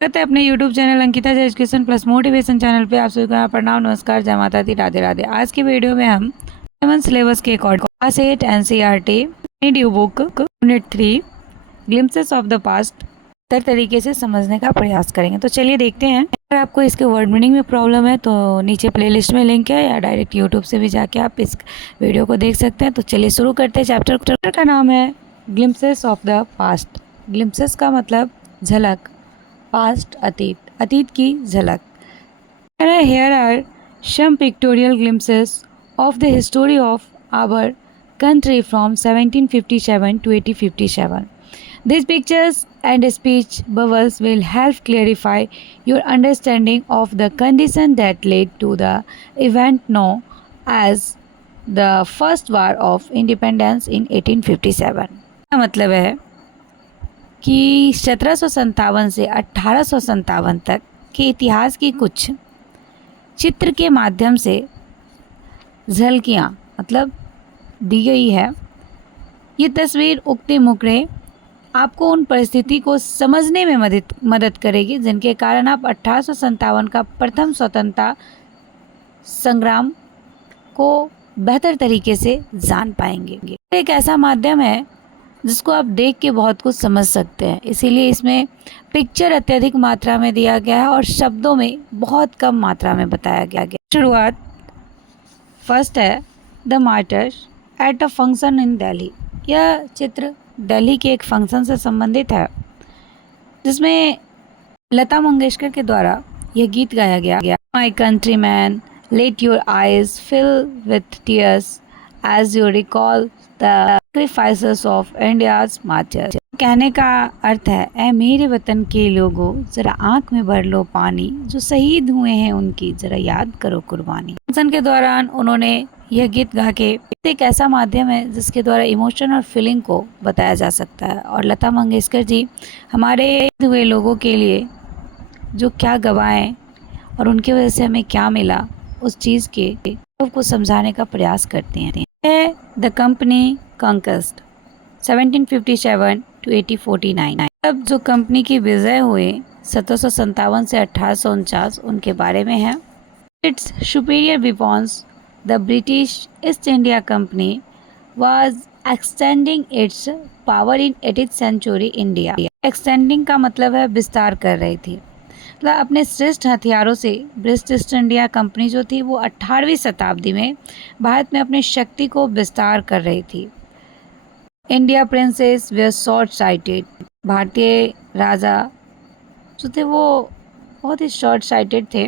कहते हैं अपने YouTube channel Ankita education plus motivation channel पे आप सभी को यहाँ प्रणाम, नमस्कार, जय माता दी, राधे राधे। आज की वीडियो में हम 7 सिलेबस के according class 8 NCERT new book unit 3 glimpses of the past बेहतर तरीके से समझने का प्रयास करेंगे। तो चलिए देखते हैं। अगर आपको इसके वर्ड मीनिंग में प्रॉब्लम है तो नीचे प्लेलिस्ट में लिंक है या डायरेक्ट यूट्यूब से भी जाके आप इस वीडियो को देख सकते हैं। तो चलिए शुरू करते हैं। चैप्टर का नाम है glimpses of the past. Glimpses का मतलब झलक, पास्ट अतीत, अतीत की झलक। Here are some pictorial glimpses of the history of our country from 1757 to 1857. These pictures and speech bubbles will help clarify your understanding of the condition that led to the event known as the First War of Independence in 1857. का मतलब है कि 1757 से 1857 तक के इतिहास की कुछ चित्र के माध्यम से झलकियाँ मतलब दी गई है। ये तस्वीर उगते मुकरे आपको उन परिस्थिति को समझने में मदद करेगी जिनके कारण आप 1857 का प्रथम स्वतंत्रता संग्राम को बेहतर तरीके से जान पाएंगे। एक ऐसा माध्यम है जिसको आप देख के बहुत कुछ समझ सकते हैं, इसीलिए इसमें पिक्चर अत्यधिक मात्रा में दिया गया है और शब्दों में बहुत कम मात्रा में बताया गया। शुरुआत फर्स्ट है the martyrs at a function in Delhi. यह चित्र दिल्ली के एक फंक्शन से संबंधित है जिसमें लता मंगेशकर के द्वारा यह गीत गाया गया। My country man let your eyes fill with tears as you recall the sacrifices of India's martyrs। कहने का अर्थ है, ऐ मेरे वतन के लोगों जरा आंख में भर लो पानी, जो शहीद हुए हैं उनकी जरा याद करो कुर्बानी। फंक्शन के दौरान उन्होंने यह गीत गा के, एक ऐसा माध्यम है जिसके द्वारा इमोशन और फीलिंग को बताया जा सकता है। और लता मंगेशकर जी हमारे हुए लोगों के लिए जो क्या गवाएं और उनकी वजह से हमें क्या मिला, उस चीज़ के को समझाने का प्रयास करते हैं। The company conquest 1757 to 1849। अब जो कंपनी की विजय हुए 1757 से 1849 उनके बारे में है। Its superior weapons the British East India Company was extending its power in 18th century India. Extending का मतलब है विस्तार कर रही थी, मतलब अपने श्रेष्ठ हथियारों से ब्रिटिश ईस्ट इंडिया कंपनी जो थी वो 18वीं शताब्दी में भारत में अपनी शक्ति को विस्तार कर रही थी। India princes were short sighted. भारतीय राजा जो थे वो बहुत ही शॉर्ट साइटेड थे।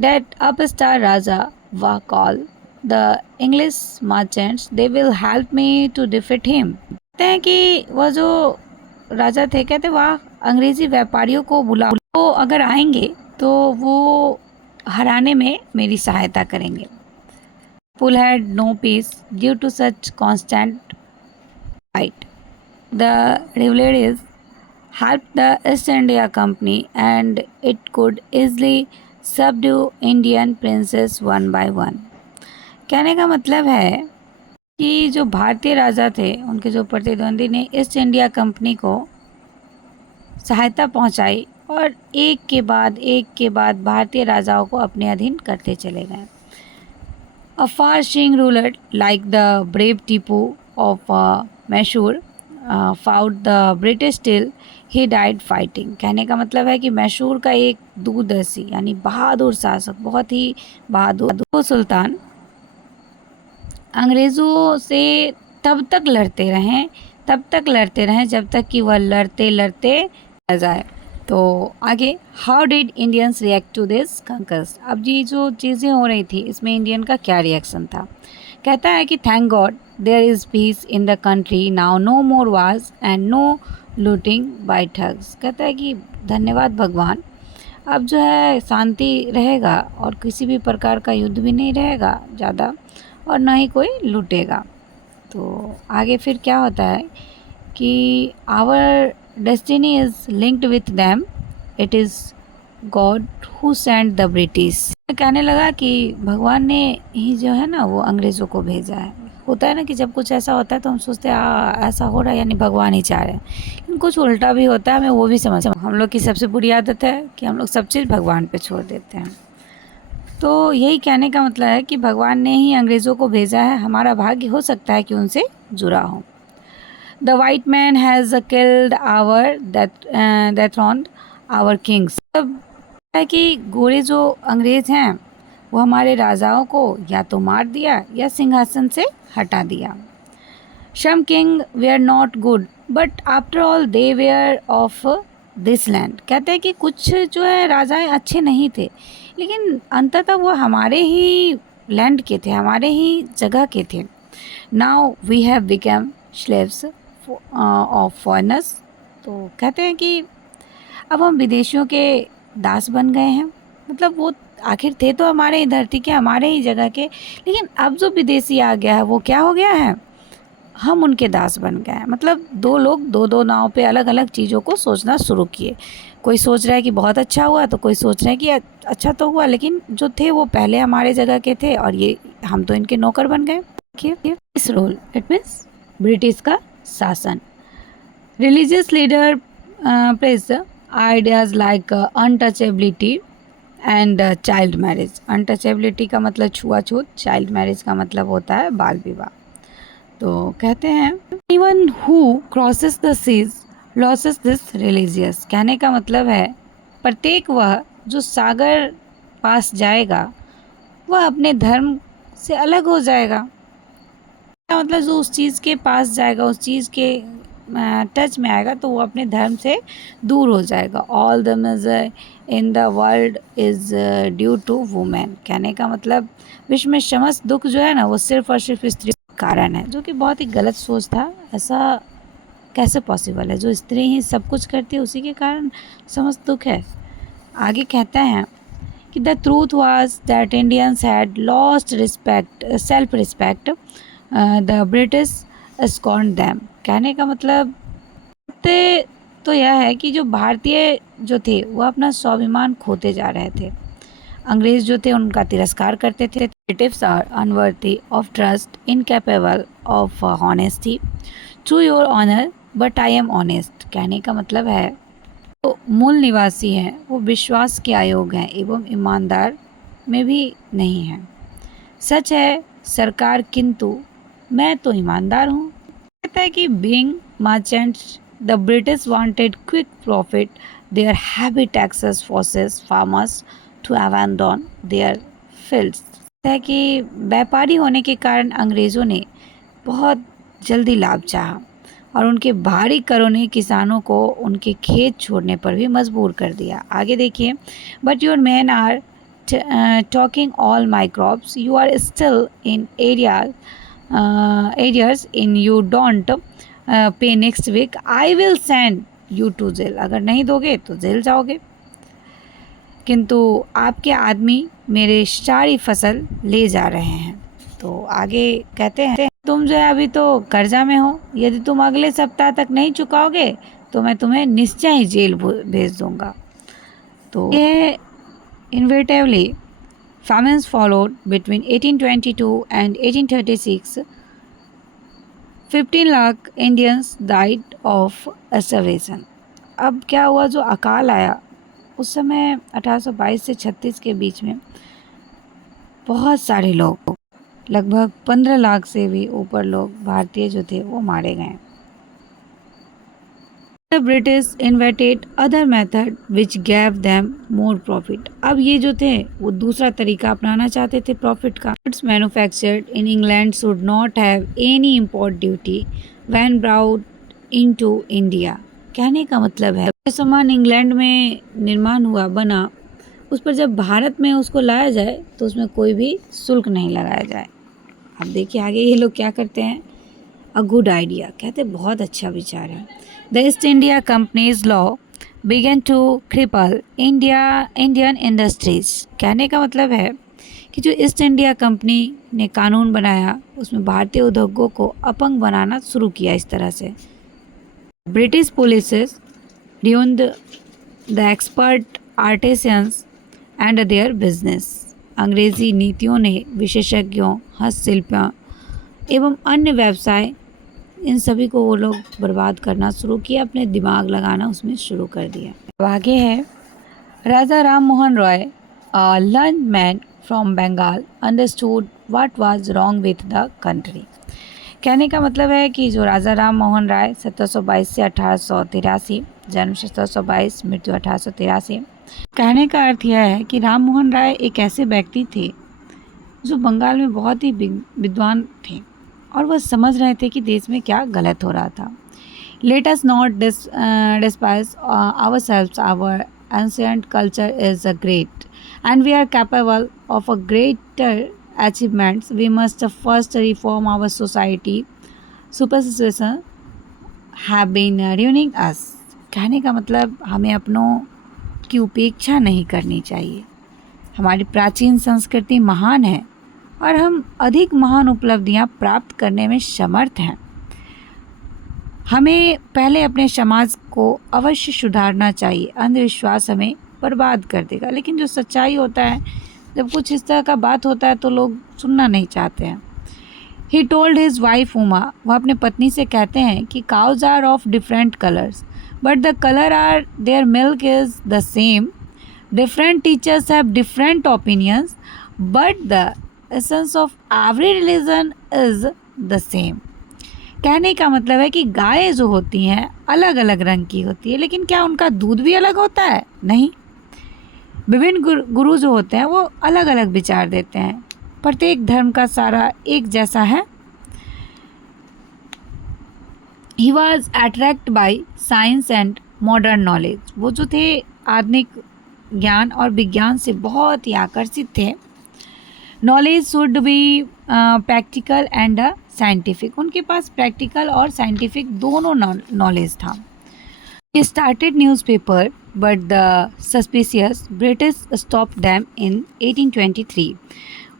That upstart raja would call the English merchants they will help me to defeat him. कहते हैं कि वह जो राजा थे, कहते वाह अंग्रेजी व्यापारियों को बुला, तो अगर आएंगे तो वो हराने में मेरी सहायता करेंगे। Pull had no peace due to such constant fight. The rivalries helped the East India Company and it could easily subdue Indian princes one by one। कहने का मतलब है कि जो भारतीय राजा थे उनके जो प्रतिद्वंदी ने ईस्ट इंडिया कंपनी को सहायता पहुंचाई और एक के बाद भारतीय राजाओं को अपने अधीन करते चले गए। A far-seeing ruler like the brave Tipu of Mysore fought the British till he died fighting। कहने का मतलब है कि मैसूर का एक दूरदर्शी यानी बहादुर शासक, बहुत ही बहादुर सुल्तान अंग्रेज़ों से तब तक लड़ते रहें जब तक कि वह लड़ते रह जाए। तो आगे how did Indians react to this conquest. अब ये जो चीज़ें हो रही थी इसमें इंडियन का क्या रिएक्शन था। कहता है कि thank God there is peace in the country now, no more wars and no looting by thugs. कहता है कि धन्यवाद भगवान, अब जो है शांति रहेगा और किसी भी प्रकार का युद्ध भी नहीं रहेगा ज़्यादा और ना ही कोई लूटेगा। तो आगे फिर क्या होता है कि our destiny is linked with them, it is God who send the British. कहने लगा कि भगवान ने ही जो है ना वो अंग्रेज़ों को भेजा है। होता है ना कि जब कुछ ऐसा होता है तो हम सोचते हैं ऐसा हो रहा है यानी भगवान ही चाह रहे हैं, लेकिन कुछ उल्टा भी होता है, हमें वो भी समझ। हम लोग की सबसे बुरी आदत है कि हम लोग सब चीज़ भगवान पे छोड़ देते हैं। तो यही कहने का मतलब है कि भगवान ने ही अंग्रेज़ों को भेजा है, हमारा भाग्य हो सकता है कि उनसे जुड़ा हो। The white man has killed our dethroned our kings. मतलब है कि गोरे जो अंग्रेज़ हैं वो हमारे राजाओं को या तो मार दिया या सिंहासन से हटा दिया। Some king were not good, but after all they were of this land। कहते हैं कि कुछ जो है राजाएं अच्छे नहीं थे, लेकिन अंततः वो हमारे ही लैंड के थे, हमारे ही जगह के थे। Now we have become slaves of foreigners। तो कहते हैं कि अब हम विदेशियों के दास बन गए हैं। मतलब वो आखिर थे तो हमारे ही धरती के, हमारे ही जगह के, लेकिन अब जो विदेशी आ गया है वो क्या हो गया है, हम उनके दास बन गए हैं। मतलब दो लोग दो दो नाव पे अलग अलग चीज़ों को सोचना शुरू किए। कोई सोच रहा है कि बहुत अच्छा हुआ, तो कोई सोच रहा है कि अच्छा तो हुआ, लेकिन जो थे वो पहले हमारे जगह के थे और ये हम तो इनके नौकर बन गए। देखिए इस रोल, इट मीन्स ब्रिटिश का शासन। Religious leader place ideas like untouchability and child marriage. Untouchability का मतलब छुआछूत, चाइल्ड मैरिज का मतलब होता है बाल विवाह। तो कहते हैं anyone who crosses the seas loses this religious. कहने का मतलब है प्रत्येक वह जो सागर पास जाएगा वह अपने धर्म से अलग हो जाएगा। मतलब जो उस चीज़ के पास जाएगा, उस चीज़ के टच में आएगा, तो वो अपने धर्म से दूर हो जाएगा। All the misery in the world is due to women. कहने का मतलब विश्व में समस्त दुख जो है ना वो सिर्फ और सिर्फ स्त्री कारण है, जो कि बहुत ही गलत सोच था। ऐसा कैसे पॉसिबल है, जो स्त्री ही सब कुछ करती है उसी के कारण समस्त दुख है। आगे कहते हैं कि the truth was that Indians had lost respect self respect, the British scorn them. कहने का मतलब तो यह है कि जो भारतीय जो थे वो अपना स्वाभिमान खोते जा रहे थे, अंग्रेज जो थे उनका तिरस्कार करते थे। Natives are unworthy of trust, incapable of honesty, to your honour but I am honest. कहने का मतलब है तो मूल निवासी हैं वो विश्वास के अयोग्य हैं एवं ईमानदार में भी नहीं हैं। सच है सरकार, किंतु मैं तो ईमानदार हूँ। कहता है कि being merchants the British wanted quick profit, their heavy taxes forces farmers to abandon their fields. है कि व्यापारी होने के कारण अंग्रेज़ों ने बहुत जल्दी लाभ चाहा और उनके भारी करों ने किसानों को उनके खेत छोड़ने पर भी मजबूर कर दिया। आगे देखिए, but your man are talking all my crops, you are still in arrears in you don't pay next week, I will send you to jail. अगर नहीं दोगे तो जेल जाओगे, किंतु आपके आदमी मेरे सारी फसल ले जा रहे हैं। तो आगे कहते हैं तुम जो है अभी तो कर्जा में हो, यदि तुम अगले सप्ताह तक नहीं चुकाओगे तो मैं तुम्हें निश्चय ही जेल भेज दूंगा। तो ये इन्वेटिवली famines followed between 1822 and 1836. 15 lakh Indians died of starvation। अब क्या हुआ, जो अकाल आया उस समय 1822 से 36 के बीच में बहुत सारे लोग, लगभग 15 लाख से भी ऊपर लोग भारतीय जो थे वो मारे गए। The British invented other method which gave them more profit। अब ये जो थे वो दूसरा तरीका अपनाना चाहते थे प्रॉफिट का। Goods manufactured in England should not have any import duty when brought into India। कहने का मतलब है जो सामान इंग्लैंड में निर्माण हुआ बना, उस पर जब भारत में उसको लाया जाए तो उसमें कोई भी शुल्क नहीं लगाया जाए। अब देखिए आगे ये लोग क्या करते हैं, अ गुड आइडिया, कहते बहुत अच्छा विचार है। The East India Company's law began to cripple Indian industries. कहने का मतलब है कि जो ईस्ट इंडिया कंपनी ने कानून बनाया उसमें भारतीय उद्योगों को अपंग बनाना शुरू किया। इस तरह से British policies ruined the expert artisans and their business. अंग्रेज़ी नीतियों ने विशेषज्ञों, हस्तशिल्पियों एवं अन्य व्यवसाय, इन सभी को वो लोग बर्बाद करना शुरू किया, अपने दिमाग लगाना उसमें शुरू कर दिया। अब आगे है, Raja Ram Mohan Roy, a learned man from Bengal, understood what was wrong with the country. कहने का मतलब है कि जो राजा राम मोहन राय 1722 से 1883, जन्म 1722, मृत्यु 1883। कहने का अर्थ यह है कि राम मोहन राय एक ऐसे व्यक्ति थे जो बंगाल में बहुत ही विद्वान थे और वह समझ रहे थे कि देश में क्या गलत हो रहा था। Let us not despise ourselves, our ancient culture is a great and we are capable of a greater achievements. We must first reform our society. Superstition have been ruining us. कहने का मतलब हमें अपनों की उपेक्षा नहीं करनी चाहिए। हमारी प्राचीन संस्कृति महान है और हम अधिक महान उपलब्धियां प्राप्त करने में समर्थ हैं। हमें पहले अपने समाज को अवश्य सुधारना चाहिए। अंधविश्वास हमें बर्बाद कर देगा, लेकिन जो सच्चाई होता है, जब कुछ इस तरह का बात होता है तो लोग सुनना नहीं चाहते हैं। He told his wife Uma, वह अपने पत्नी से कहते हैं कि cows are of different colours but the colour are their milk is the same. Different teachers have different opinions but the essence of every religion is the same. कहने का मतलब है कि गायें जो होती हैं अलग अलग रंग की होती है, लेकिन क्या उनका दूध भी अलग होता है? नहीं। विभिन्न गुरु जो होते हैं वो अलग अलग विचार देते हैं, प्रत्येक धर्म का सारा एक जैसा है। He was attract by science and modern knowledge, वो जो थे आधुनिक ज्ञान और विज्ञान से बहुत ही आकर्षित थे। Knowledge should be practical and scientific, उनके पास प्रैक्टिकल और साइंटिफिक दोनों नॉलेज था। He started newspaper, but the suspicious British stopped them in 1823.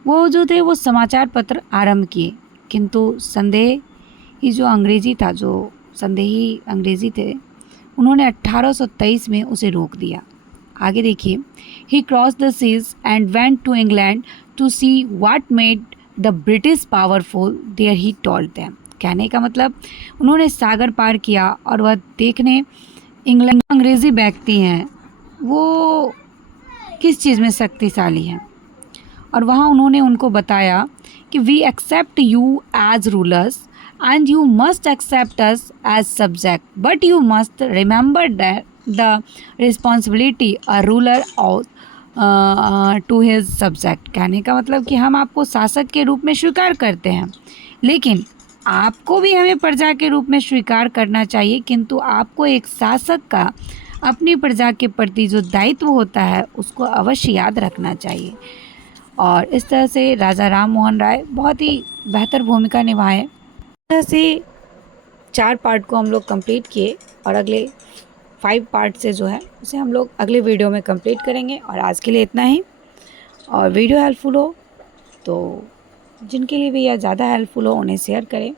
वो जो थे वो समाचार पत्र आरंभ किए, किंतु संदेही जो अंग्रेजी था, जो संदेही अंग्रेजी थे, उन्होंने 1823 में उसे रोक दिया। आगे देखिए, he crossed the seas and went to England to see what made the British powerful. There he told them. कहने का मतलब उन्होंने सागर पार किया और वह देखने इंग्लैंड अंग्रेज़ी व्यक्ति हैं वो किस चीज़ में शक्तिशाली हैं, और वहाँ उन्होंने उनको बताया कि we accept you as rulers and you must accept us as subject, but you must remember that the responsibility a ruler of to his subject. कहने का मतलब कि हम आपको शासक के रूप में स्वीकार करते हैं, लेकिन आपको भी हमें प्रजा के रूप में स्वीकार करना चाहिए, किंतु आपको एक शासक का अपनी प्रजा के प्रति जो दायित्व होता है उसको अवश्य याद रखना चाहिए। और इस तरह से राजा राम मोहन राय बहुत ही बेहतर भूमिका निभाए। इस तरह से 4 पार्ट को हम लोग कंप्लीट किए और अगले 5 पार्ट से जो है उसे हम लोग अगले वीडियो में कंप्लीट करेंगे। और आज के लिए इतना ही। और वीडियो हेल्पफुल हो तो जिनके लिए भी यह ज़्यादा हेल्पफुल हो उन्हें शेयर करें,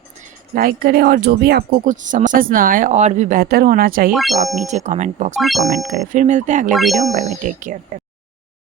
लाइक करें, और जो भी आपको कुछ समझ ना आए और भी बेहतर होना चाहिए तो आप नीचे कमेंट बॉक्स में कमेंट करें। फिर मिलते हैं अगले वीडियो में। Bye bye, take care.